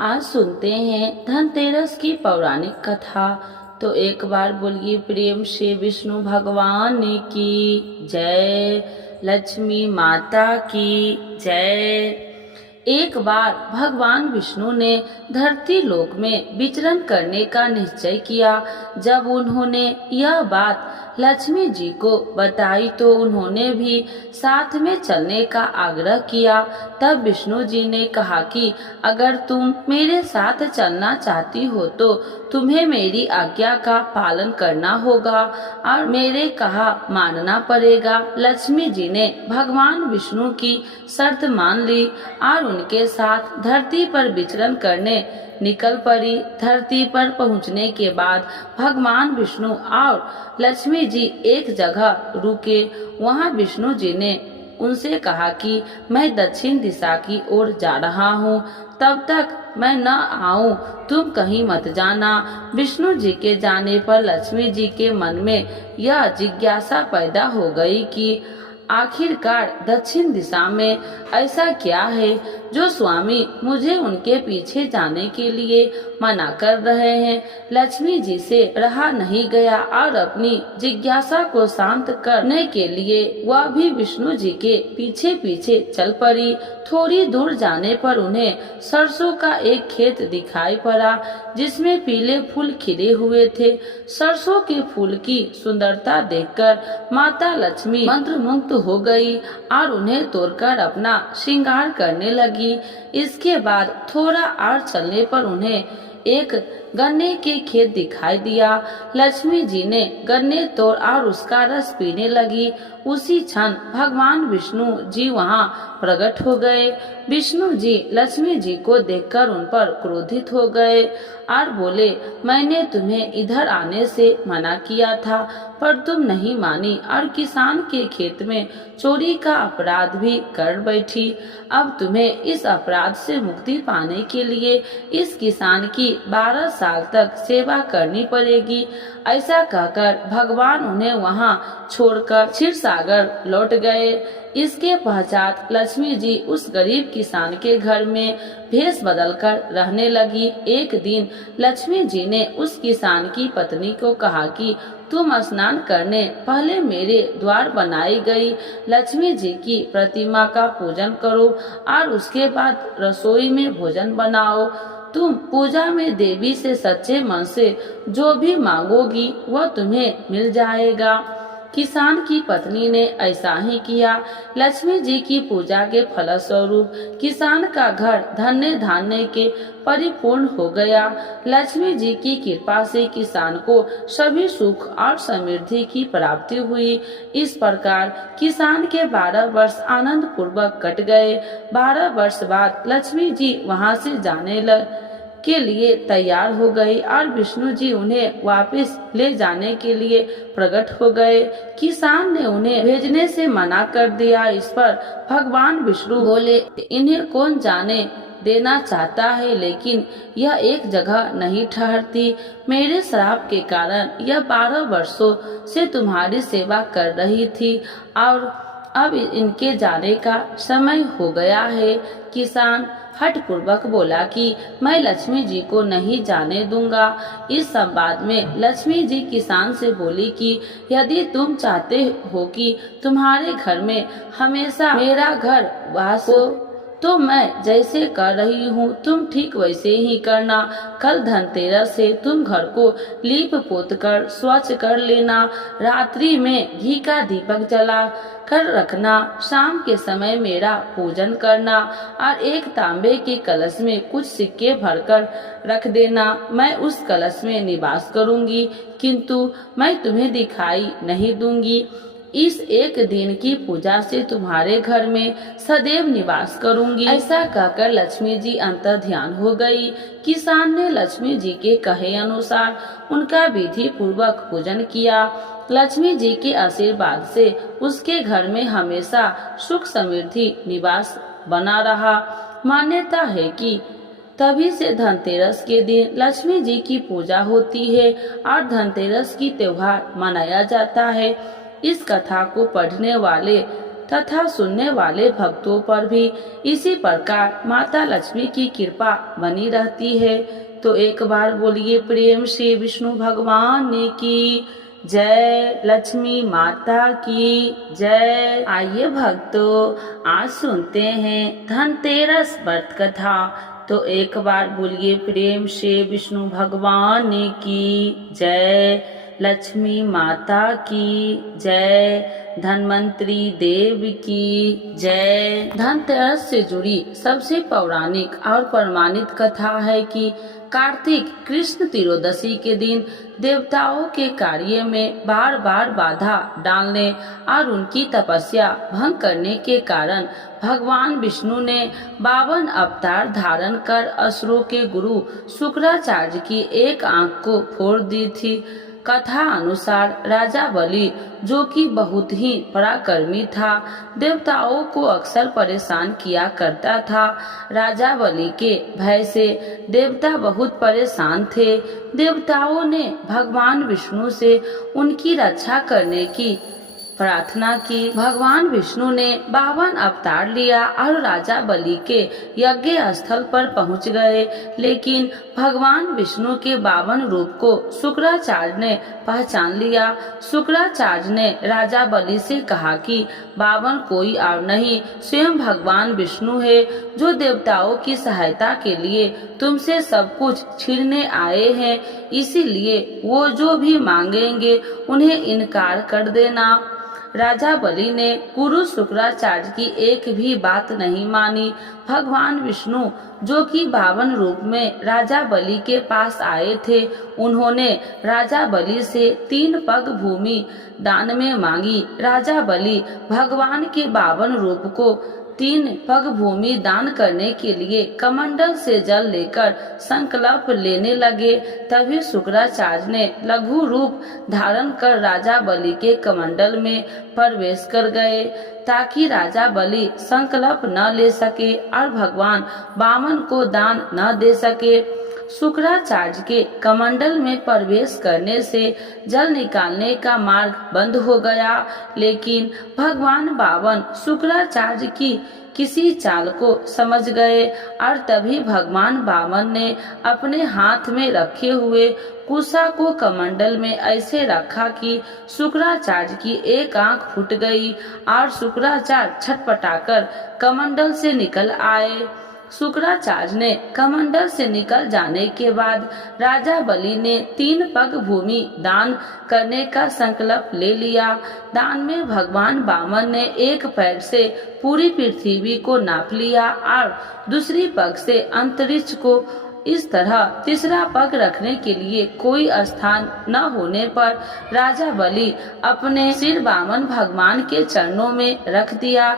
आज सुनते हैं धनतेरस की पौराणिक कथा। तो एक बार बोलिए प्रेम से विष्णु भगवान की जय, लक्ष्मी माता की जय। एक बार भगवान विष्णु ने धरती लोक में विचरण करने का निश्चय किया। जब उन्होंने यह बात लक्ष्मी जी को बताई तो उन्होंने भी साथ में चलने का आग्रह किया। तब विष्णु जी ने कहा कि अगर तुम मेरे साथ चलना चाहती हो तो तुम्हें मेरी आज्ञा का पालन करना होगा और मेरे कहा मानना पड़ेगा। लक्ष्मी जी ने भगवान विष्णु की शर्त मान ली और उनके साथ धरती पर विचरण करने निकल पड़ी। धरती पर पहुंचने के बाद भगवान विष्णु और लक्ष्मी जी एक जगह रुके। वहां विष्णु जी ने उनसे कहा कि मैं दक्षिण दिशा की ओर जा रहा हूँ, तब तक मैं न आऊं, तुम कहीं मत जाना। विष्णु जी के जाने पर लक्ष्मी जी के मन में यह जिज्ञासा पैदा हो गई कि आखिरकार दक्षिण दिशा में ऐसा क्या है जो स्वामी मुझे उनके पीछे जाने के लिए मना कर रहे हैं। लक्ष्मी जी से रहा नहीं गया और अपनी जिज्ञासा को शांत करने के लिए वह भी विष्णु जी के पीछे पीछे चल पड़ी। थोड़ी दूर जाने पर उन्हें सरसों का एक खेत दिखाई पड़ा जिसमें पीले फूल खिले हुए थे। सरसों के फूल की सुंदरता देखकर माता लक्ष्मी मंत्रमुग्ध हो गई और उन्हें तोड़कर अपना श्रृंगार करने लगी। इसके बाद थोड़ा और चलने पर उन्हें एक गन्ने के खेत दिखाई दिया। लक्ष्मी जी ने गन्ने तोड़ और उसका रस पीने लगी। उसी क्षण भगवान विष्णु जी वहां प्रकट हो गए। विष्णु जी लक्ष्मी जी को देखकर उन पर क्रोधित हो गए और बोले, मैंने तुम्हें इधर आने से मना किया था पर तुम नहीं मानी और किसान के खेत में चोरी का अपराध भी कर बैठी। अब तुम्हें इस अपराध से मुक्ति पाने के लिए इस किसान की 12 साल तक सेवा करनी पड़ेगी। ऐसा कहकर भगवान उन्हें वहां छोड़कर क्षीरसागर लौट गए। इसके पश्चात लक्ष्मी जी उस गरीब किसान के घर में भेष बदलकर रहने लगी। एक दिन लक्ष्मी जी ने उस किसान की पत्नी को कहा कि तुम स्नान करने पहले मेरे द्वार बनाई गई लक्ष्मी जी की प्रतिमा का पूजन करो और उसके बाद रसोई में भोजन बनाओ। तुम पूजा में देवी से सच्चे मन से जो भी मांगोगी वह तुम्हें मिल जाएगा। किसान की पत्नी ने ऐसा ही किया। लक्ष्मी जी की पूजा के फलस्वरूप किसान का घर धन्य धान्य के परिपूर्ण हो गया। लक्ष्मी जी की कृपा से किसान को सभी सुख और समृद्धि की प्राप्ति हुई। इस प्रकार किसान के 12 वर्ष आनंद पूर्वक कट गए। 12 वर्ष बाद लक्ष्मी जी वहां से जाने के लिए तैयार हो गई और विष्णु जी उन्हें वापस ले जाने के लिए प्रकट हो गए। किसान ने उन्हें भेजने से मना कर दिया। इस पर भगवान विष्णु बोले, इन्हें कौन जाने देना चाहता है, लेकिन यह एक जगह नहीं ठहरती। मेरे श्राप के कारण यह 12 वर्षों से तुम्हारी सेवा कर रही थी और अब इनके जाने का समय हो गया है। किसान हठ पूर्वक बोला कि मैं लक्ष्मी जी को नहीं जाने दूंगा। इस संवाद में लक्ष्मी जी किसान से बोली कि यदि तुम चाहते हो कि तुम्हारे घर में हमेशा मेरा घर वास हो तो मैं जैसे कर रही हूँ तुम ठीक वैसे ही करना। कल धनतेरस से तुम घर को लीप पोत कर स्वच्छ कर लेना। रात्रि में घी का दीपक जला कर रखना। शाम के समय मेरा पूजन करना और एक तांबे के कलश में कुछ सिक्के भरकर रख देना। मैं उस कलश में निवास करूंगी किंतु मैं तुम्हें दिखाई नहीं दूंगी। इस एक दिन की पूजा से तुम्हारे घर में सदैव निवास करूंगी। ऐसा कहकर लक्ष्मी जी अंतर ध्यान हो गई। किसान ने लक्ष्मी जी के कहे अनुसार उनका विधि पूर्वक पूजन किया। लक्ष्मी जी के आशीर्वाद से उसके घर में हमेशा सुख समृद्धि निवास बना रहा। मान्यता है कि तभी से धनतेरस के दिन लक्ष्मी जी की पूजा होती है और धनतेरस की त्योहार मनाया जाता है। इस कथा को पढ़ने वाले तथा सुनने वाले भक्तों पर भी इसी प्रकार माता लक्ष्मी की कृपा बनी रहती है। तो एक बार बोलिए प्रेम से विष्णु भगवान की जय, लक्ष्मी माता की जय। आइए भक्तों, आज सुनते हैं धनतेरस व्रत कथा। तो एक बार बोलिए प्रेम से विष्णु भगवान की जय, लक्ष्मी माता की जय, धन्वंतरी देव की जय। धनतेरस से जुड़ी सबसे पौराणिक और प्रमाणित कथा है कि कार्तिक कृष्ण त्रयोदशी के दिन देवताओं के कार्य में बार बार बाधा डालने और उनकी तपस्या भंग करने के कारण भगवान विष्णु ने 52 अवतार धारण कर असुरों के गुरु शुक्राचार्य की एक आंख को फोड़ दी थी। कथा अनुसार राजा बलि, जो कि बहुत ही पराक्रमी था, देवताओं को अक्सर परेशान किया करता था। राजा बलि के भय से देवता बहुत परेशान थे। देवताओं ने भगवान विष्णु से उनकी रक्षा करने की प्रार्थना की। भगवान विष्णु ने 52 अवतार लिया और राजा बलि के यज्ञ स्थल पर पहुंच गए, लेकिन भगवान विष्णु के 52 रूप को शुक्राचार्य ने पहचान लिया। शुक्राचार्य ने राजा बलि से कहा कि 52 कोई और नहीं, स्वयं भगवान विष्णु है, जो देवताओं की सहायता के लिए तुमसे सब कुछ छीनने आए हैं। इसीलिए वो जो भी मांगेंगे उन्हें इनकार कर देना। राजा बलि ने गुरु शुक्राचार्य की एक भी बात नहीं मानी। भगवान विष्णु, जो कि 52 रूप में राजा बलि के पास आए थे, उन्होंने राजा बलि से 3 पग भूमि दान में मांगी। राजा बलि भगवान के 52 रूप को 3 पग भूमि दान करने के लिए कमंडल से जल लेकर संकल्प लेने लगे। तभी शुक्राचार्य ने लघु रूप धारण कर राजा बलि के कमंडल में प्रवेश कर गए, ताकि राजा बलि संकल्प न ले सके और भगवान वामन को दान न दे सके। शुक्राचार्य के कमंडल में प्रवेश करने से जल निकालने का मार्ग बंद हो गया, लेकिन भगवान वामन शुक्राचार्य की किसी चाल को समझ गए और तभी भगवान वामन ने अपने हाथ में रखे हुए कुशा को कमंडल में ऐसे रखा कि शुक्राचार्य की एक आंख फूट गई और शुक्राचार्य छटपटाकर कमंडल से निकल आए। शुक्राचार्य ने कमंडल से निकल जाने के बाद राजा बलि ने 3 पग भूमि दान करने का संकल्प ले लिया। दान में भगवान वामन ने एक पैर से पूरी पृथ्वी को नाप लिया और दूसरी पग से अंतरिक्ष को। इस तरह तीसरा पग रखने के लिए कोई स्थान न होने पर राजा बलि अपने सिर वामन भगवान के चरणों में रख दिया।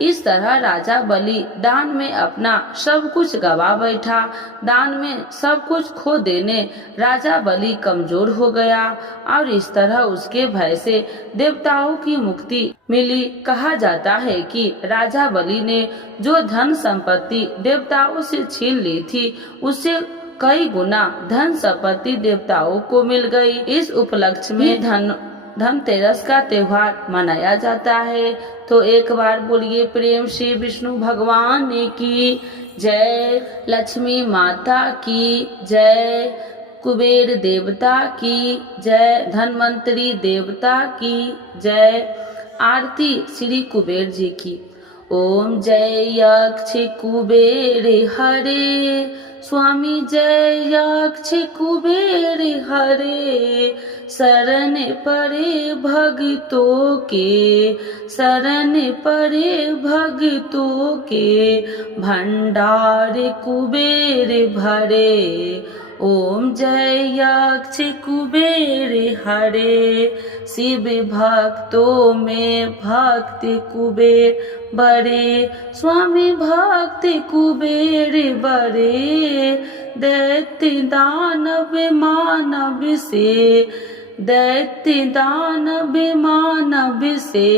इस तरह राजा बलि दान में अपना सब कुछ गवा बैठा। दान में सब कुछ खो देने राजा बलि कमजोर हो गया और इस तरह उसके भय से देवताओं की मुक्ति मिली। कहा जाता है कि राजा बलि ने जो धन संपत्ति देवताओं से छीन ली थी, उससे कई गुना धन संपत्ति देवताओं को मिल गई। इस उपलक्ष्य में धनतेरस का त्योहार मनाया जाता है। तो एक बार बोलिए प्रेम से विष्णु भगवान की जय, लक्ष्मी माता की जय, कुबेर देवता की जय, धन्वंतरी देवता की जय। आरती श्री कुबेर जी की। ओम जय यक्ष कुबेर हरे, स्वामी जय यक्ष कुबेर हरे, शरण परे भक्तों के, शरण परे भक्तों के, भंडार कुबेर भरे। ओम जय यक्ष कुबेर हरे, शिव भक्तों में भक्त कुबेर बड़े, स्वामी भक्त कुबेर बड़े। दैत्य दानव मानव से, दैत्य दानव मानव से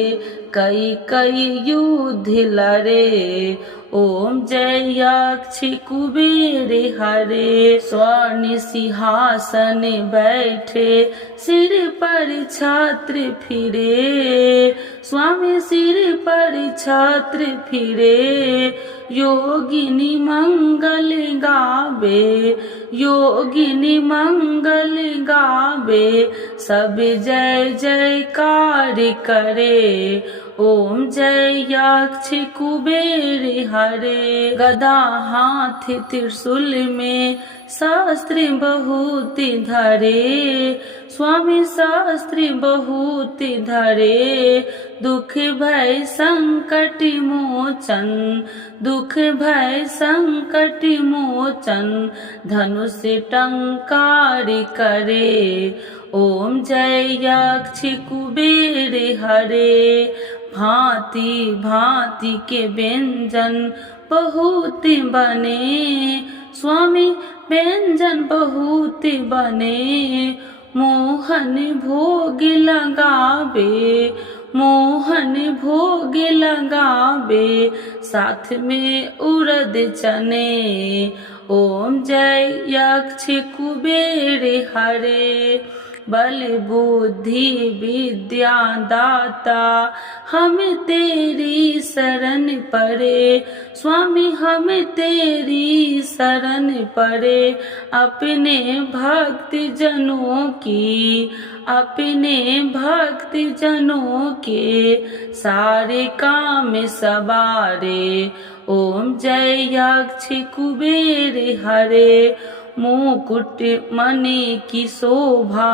कई कई युद्ध लड़े। ओम जय यक्ष कुबेर हरे। स्वर्ण सिंहासन बैठे सिर पर छत्र फिरे, स्वामी सिर पर छत्र फिरे। योगिनी मंगल गावे, योगिनी मंगल गावे, सब जय जयकार करे। ओम जय यक्ष कुबेर हरे। गदा हाथ त्रिशूल में शास्त्र बहुत धरे, स्वामी शास्त्र बहुत धरे। दुख भय संकट मोचन, दुख भय संकट मोचन, धनुष टंकार करे। ओम जय यक्ष कुबेर हरे। भांति भांति के व्यंजन बहुत बने, स्वामी व्यंजन बहुत बने। मोहन भोग लगावे, मोहन भोग लगावे, साथ में उड़द चने। ओम जय यक्ष कुबेर हरे। बल बुद्धि विद्या दाता हम तेरी शरण पड़े, स्वामी हम तेरी शरण पड़े। अपने भक्त जनों की, अपने भक्त जनों के सारे काम सवारे। ओम जय यक्ष कुबेर हरे। मुकुट मणि की शोभा,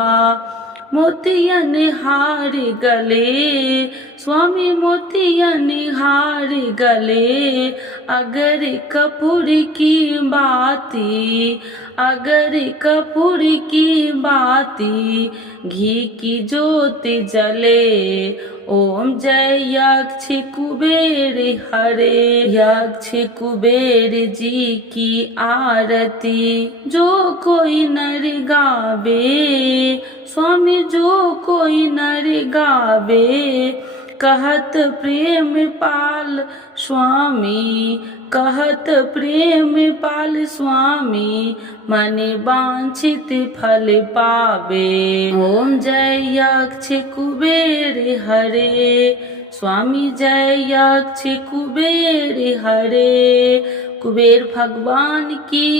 मोतियन हार गले, स्वामी मोतियन हार गले। अगर कपूर की बाती, अगर कपूर की बाती, घी की ज्योत जले। ओम जय यक्ष कुबेर हरे। यक्ष कुबेर जी की आरती जो कोई नर गावे, स्वामी जो कोई नर गावे। कहत प्रेम पाल स्वामी, कहत प्रेम पाल स्वामी, मन वांछित फल पावे। ओम जय यक्ष कुबेर हरे। स्वामी जय यक्ष कुबेर हरे। कुबेर भगवान की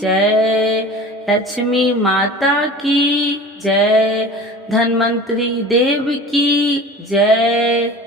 जय, लक्ष्मी माता की जय, धन्वंतरी देव की जय।